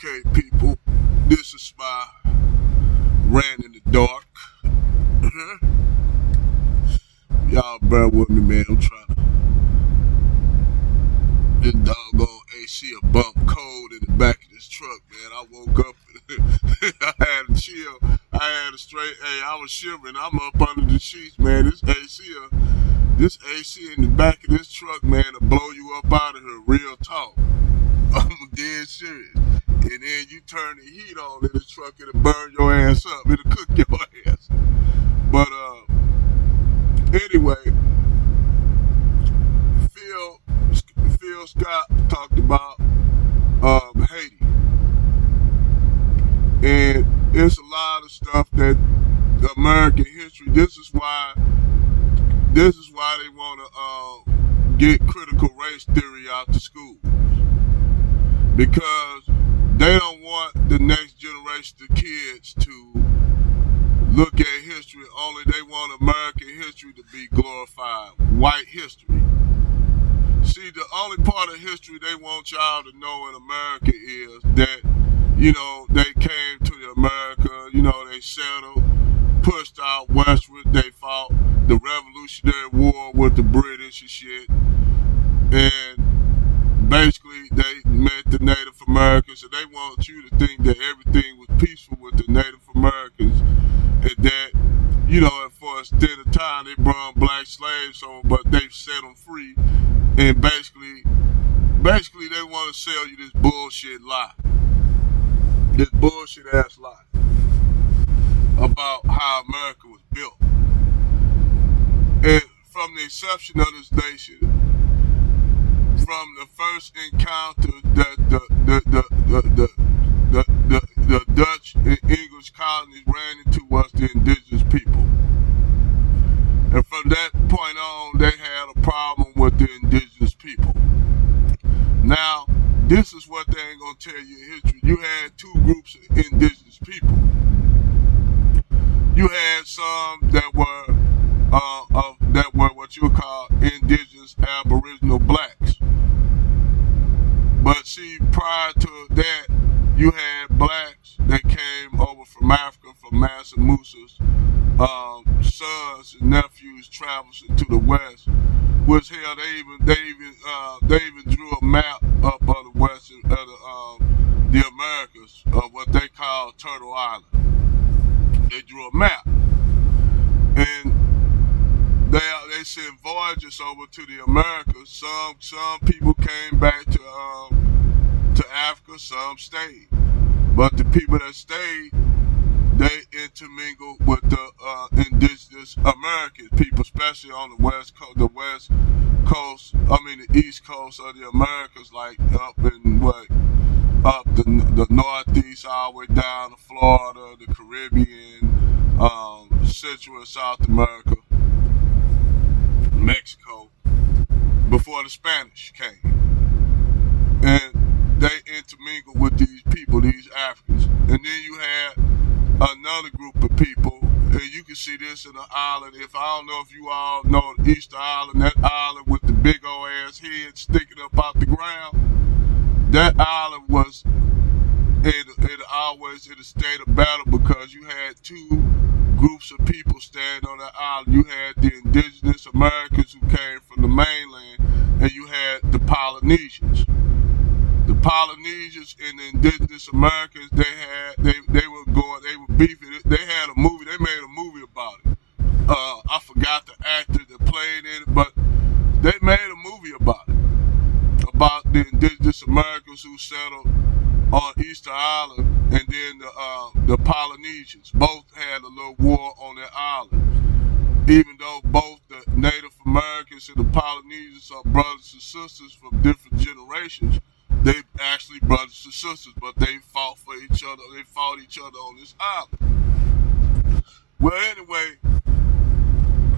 Okay, people, this is my rant in the dark. Y'all bear with me, man. I'm trying to. This doggone AC a bump cold in the back of this truck, man. I woke up. I had a chill. I had a straight. Hey, I was shivering. I'm up under the sheets, man. This AC in the back of this truck, man, will blow you up out of here. Real talk. I'm dead serious. And then you turn the heat on in the truck, it'll burn your ass up. It'll cook your ass. But anyway, Phil Scott talked about Haiti, and it's a lot of stuff that the American history. This is why they want to get critical race theory out the schools, because they don't want the next generation of kids to look at history. Only they want American history to be glorified, white history. See, the only part of history they want y'all to know in America is that, they came to America, they settled, pushed out westward, they fought the Revolutionary War with the British and shit, and basically they met the Native Americans, and they want you to think that everything was peaceful with the Native Americans, and that, for a stint of time they brought black slaves on, but they set them free, and basically they want to sell you this bullshit lie, this bullshit ass lie about how America was built. And from the inception of this nation, from the first encounter that the Dutch and English colonies ran into was the indigenous people. And from that point on, they had a problem with the indigenous people. Now, this is what they ain't gonna tell you in history. You had two groups of indigenous people. You had some that were what you would call indigenous aboriginal blacks. But see, prior to that, you had blacks that came over from Africa, from Mansa Musa's sons and nephews travels into the West. Which hell, they even drew a map up of the West of the Americas, of what they call Turtle Island. They drew a map, and they sent voyagers over to the Americas. Some people came back to Africa, some stayed. But the people that stayed, they intermingled with the indigenous American people, especially on the East Coast of the Americas, like up the Northeast, all the way down to Florida, the Caribbean, Central and South America, Mexico, before the Spanish came. And they intermingled with these people, these Africans. And then you had another group of people, and you can see this in the island. I don't know if you all know the Easter Island, that island with the big old ass head sticking up out the ground. That island was always in a state of battle, because you had two groups of people standing on that island. You had the indigenous Americans who came from the mainland, and you had the Polynesians. The Polynesians and the indigenous Americans, they were beefing. They had a movie. They made a movie about it. I forgot the actor that played in it, but they made a movie about it, about the indigenous Americans who settled on Easter Island, and then the Polynesians. Both had a little war on their island. Even though both the Native Americans and the Polynesians are brothers and sisters from different generations, they actually brothers and sisters, but they fought for each other. They fought each other on this island. Well, anyway,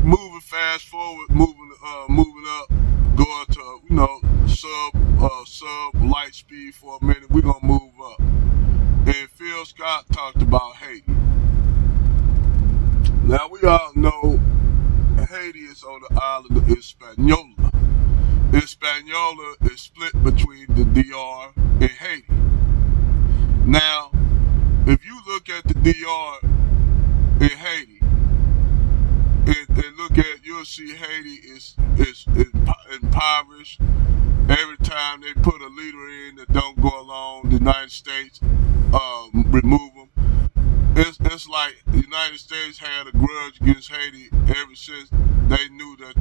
moving fast forward, moving up, going to sub light speed for a minute. We're gonna move up. And Phil Scott talked about Haiti. Now we all know Haiti is on the island of Hispaniola. Hispaniola is split between the DR and Haiti. Now, if you look at the DR in Haiti, and look at, you'll see Haiti is impoverished. Every time they put a leader in that don't go along, the United States remove them. It's like the United States had a grudge against Haiti ever since they knew that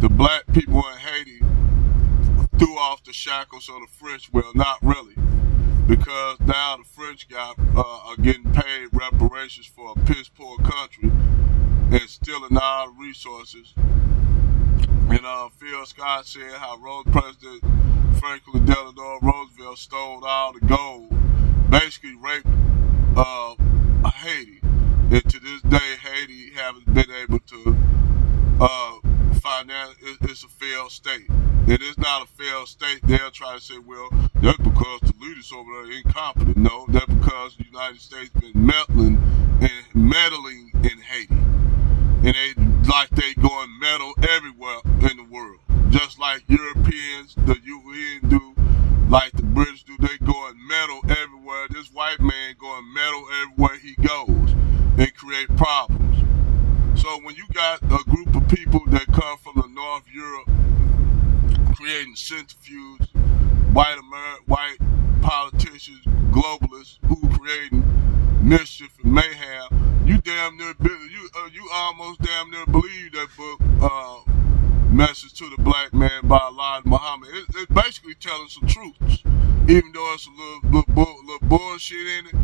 the black people in Haiti threw off the shackles of the French. Well, not really, because now the French are getting paid reparations for a piss poor country and stealing our resources. And Phil Scott said how President Franklin Delano Roosevelt stole all the gold, basically raped Haiti. And to this day, Haiti haven't been able to finance. It's a failed state. It is not a failed state. They'll try to say, well, that's because the leaders over there are incompetent. No, that's because the United States been meddling in Haiti. And they going meddle everywhere in the world. Just like Europeans, the UN do, like the British do, they go and meddle everywhere. This white man go and meddle everywhere he goes and create problems. So when you got a group of people that come from the North Europe creating centrifuges, white politicians, globalists who creating mischief and mayhem, you almost damn near believe that book, Message to the Black Man by Elijah Muhammad. It's basically telling some truths, even though it's a little bullshit in it.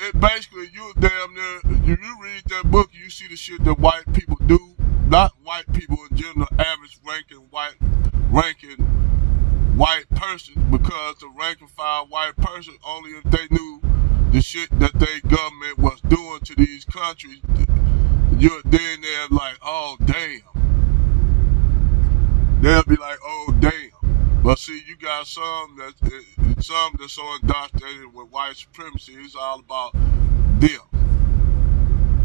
It basically, you damn near, you read that book, you see the shit that white people do, not white people in general, average ranking white person, because the rank and file white person, only if they knew the shit that their government was doing to these countries, you're then they're like, oh damn. They'll be like, oh damn. But see, you got some that's so indoctrinated with white supremacy. It's all about them.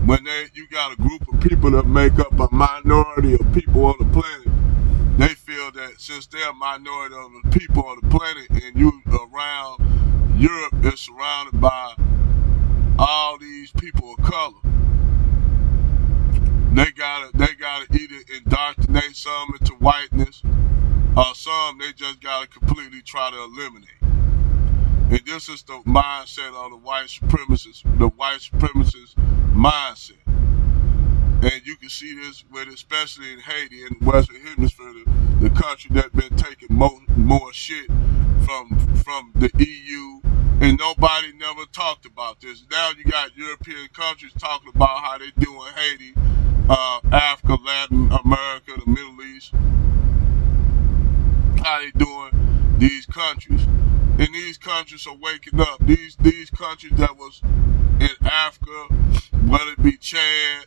When you got a group of people that make up a minority of people on the planet, they feel that since they're a minority of the people on the planet, and you around Europe is surrounded by all these people of color, they gotta either indoctrinate some into whiteness, or some they just gotta completely try to eliminate. And this is the mindset of the white supremacist mindset. And you can see this with, especially in Haiti, in the Western Hemisphere, the country that's been taking more shit from the EU, and nobody never talked about this. Now you got European countries talking about how they do in Haiti, Africa, Latin America, the Middle East, how they doing these countries. And these countries are waking up. These countries that was in Africa, whether it be Chad,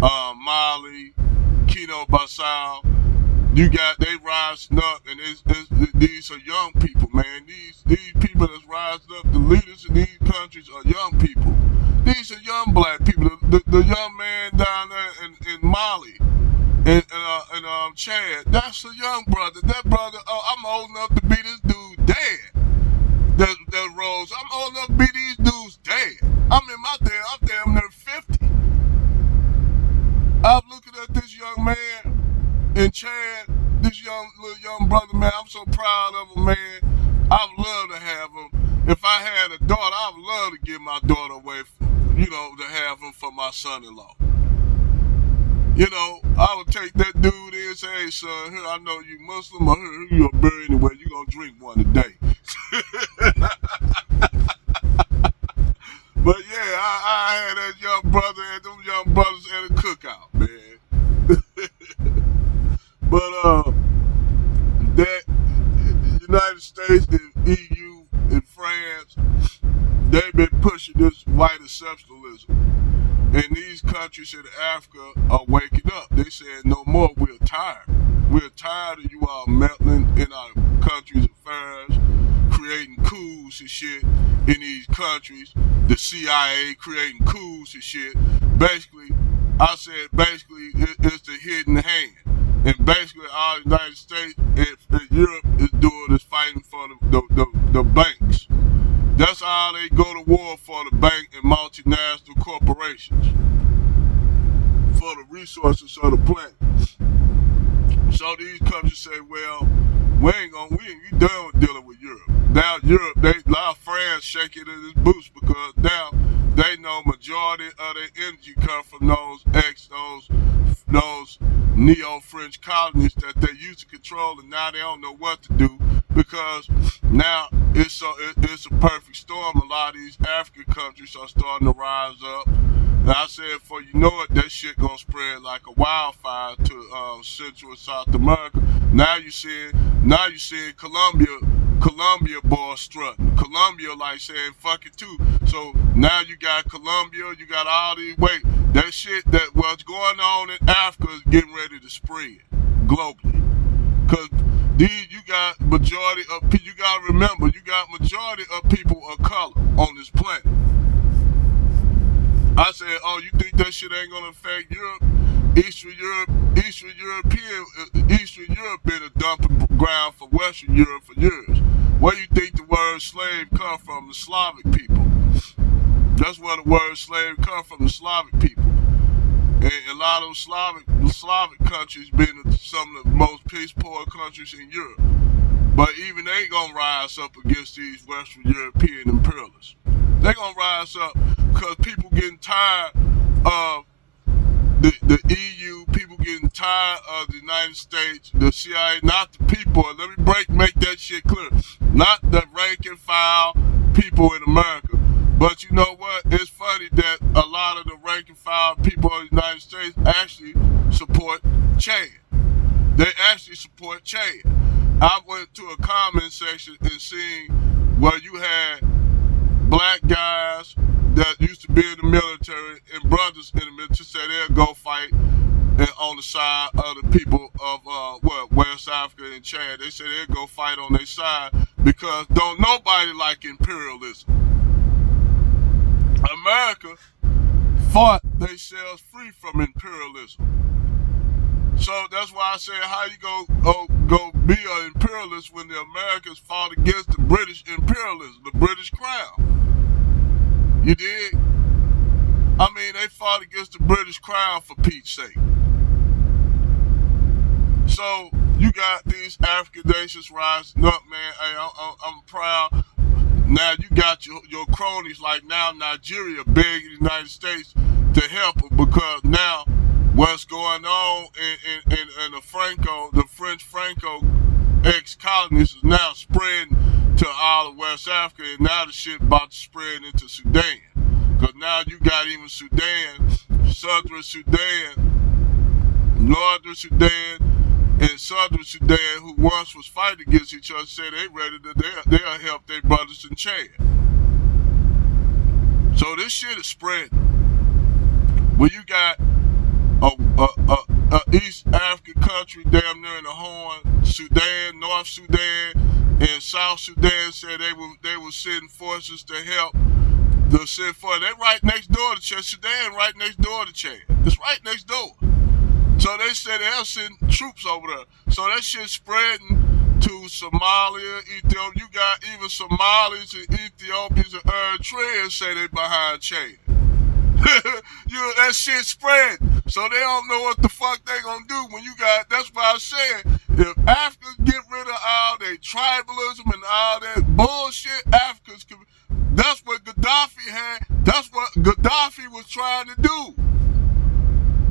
Mali, Guinea-Bissau, they rising up, and these are young people, man. These people that's rising up, the leaders in these countries are young people. These are young black people. The young man down there in Mali and Chad, that's a young brother. That brother, I'm old enough to be this dude dad. That rose. I'm old enough to be these dudes dad. I'm damn near 50. I'm looking at this young man in Chad, this little young brother, man. I'm so proud of him, man. I would love to have him. If I had a daughter, I would love to give my daughter away, to have him for my son-in-law. I would take that dude in and say, hey, son, here, I know you Muslim, or here you a bird anyway, you gonna drink one today. But yeah, I had that young brother and them young brothers at a cookout, man. But that United States and EU and France, they've been pushing this white exceptionalism. And these countries in Africa are waking up. They said, no more, we're tired. We're tired of you all meddling in our country's affairs, creating coups and shit in these countries. The CIA creating coups and shit. Basically, it's the hidden hand. And basically, all the United States and Europe is doing is fighting for the bank. we done with dealing with Europe. Now Europe, a lot of France shaking in his boots because now they know majority of their energy come from those neo-French colonies that they used to control, and now they don't know what to do because now it's a perfect storm. A lot of these African countries are starting to rise up. And I said, for you know it, that shit gonna spread like a wildfire to Central and South America. Now you see Colombia boys strutting. Colombia like saying fuck it too. So now you got Colombia, you got all these that shit that was going on in Africa is getting ready to spread globally. Cause you got majority of people. You gotta remember, you got majority of people of color on this planet. I said, oh, you think that shit ain't gonna affect Europe? Eastern Europe been a dumping ground for Western Europe for years. Where you think the word slave come from? The Slavic people. That's where the word slave come from, the Slavic people. And a lot of those Slavic countries been some of the most piss-poor countries in Europe. But even they gonna rise up against these Western European imperialists. They gonna rise up because people getting tired of the EU, people getting tired of the United States, the CIA, not the people. Let me make that shit clear. Not the rank and file people in America. But you know what? It's funny that a lot of the rank and file people in the United States actually support Chad. They actually support Chad. I went to a comment section and seen where you had black guys that used to be in the military and brothers in the military say they'll go fight on the side of the people of West Africa and Chad. They say they'll go fight on their side because don't nobody like imperialism. America fought themselves free from imperialism. So that's why I say how you go be an imperialist when the Americans fought against the British imperialism, the British crown. You did? I mean, they fought against the British crown for Pete's sake. So you got these African nations rising up, man. Hey, I'm proud. Now you got your cronies like now Nigeria begging the United States to help them because now what's going on in the French Franco ex-colonies is now spreading to all of West Africa, and now the shit about to spread into Sudan. Because now you got even Sudan, Southern Sudan, Northern Sudan, and Southern Sudan, who once was fighting against each other, say they ready to they'll help their brothers in Chad. So this shit is spreading. When you got a East African country damn near in the Horn, Sudan, North Sudan, and South Sudan said they were sending forces to help. They right next door to Chad. Sudan right next door to Chad. It's right next door. So they said they'll send troops over there. So that shit spreading to Somalia, Ethiopia. You got even Somalis and Ethiopians and Eritreans say they behind Chad. That shit spread. So they don't know what the fuck they gonna do when you got, that's why I said, if Africans get rid of all their tribalism and all that bullshit, Africans can, that's what Gaddafi had, that's what Gaddafi was trying to do.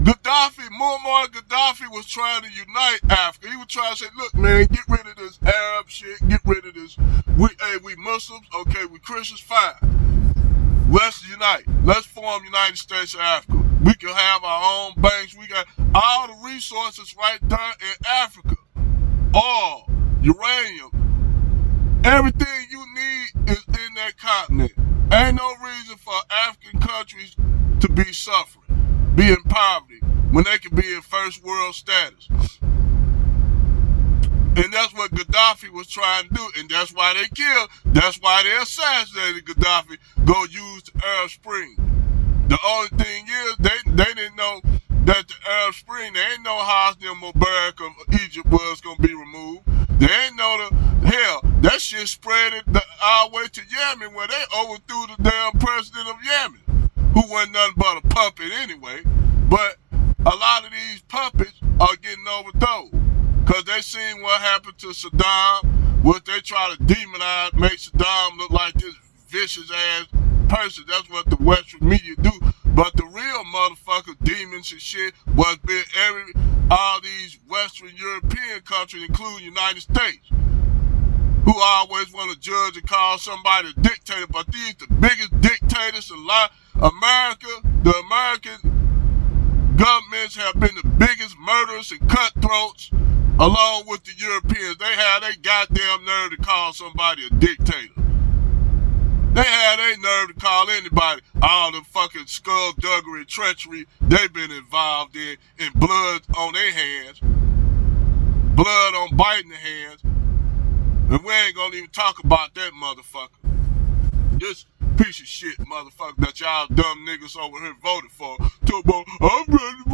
Muammar Gaddafi was trying to unite Africa. He was trying to say, look man, get rid of this Arab shit, get rid of this, we Muslims, okay, we Christians, fine. Let's unite. Let's form United States of Africa. We can have our own banks. We got all the resources right there in Africa. Oil, uranium, everything you need is in that continent. Ain't no reason for African countries to be suffering, be in poverty, when they can be in first world status. And that's what Gaddafi was trying to do, and that's why they assassinated Gaddafi, go use the Arab Spring. The only thing is, they didn't know that the Arab Spring, they ain't know how Hosni Mubarak of Egypt was going to be removed. They ain't know that shit spread all the way to Yemen, where they overthrew the damn president of Yemen, who wasn't nothing but a puppet anyway. But a lot of these puppets are getting overthrown. Because they seen what happened to Saddam, what they try to demonize, make Saddam look like this vicious ass person. That's what the Western media do. But the real motherfucker demons and shit was been all these Western European countries, including United States, who always want to judge and call somebody a dictator. But these the biggest dictators in life. America, the American governments have been the biggest murderers and cutthroats, along with the Europeans. They had a goddamn nerve to call somebody a dictator. They had a nerve to call anybody. All the fucking skullduggery and treachery they've been involved in blood on their hands, blood on biting hands. And we ain't gonna even talk about that motherfucker. This piece of shit motherfucker that y'all dumb niggas over here voted for. Talk about, I'm ready to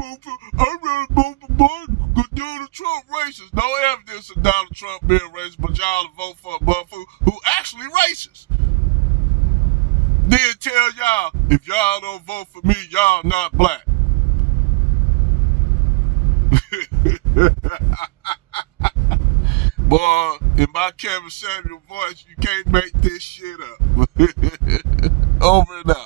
vote for Biden because Donald Trump racist. No evidence of Donald Trump being racist, but y'all to vote for a motherfucker who actually racist. Then tell y'all, if y'all don't vote for me, y'all not black. Boy, in my Kevin Samuel voice, you can't make this shit up. Over and out.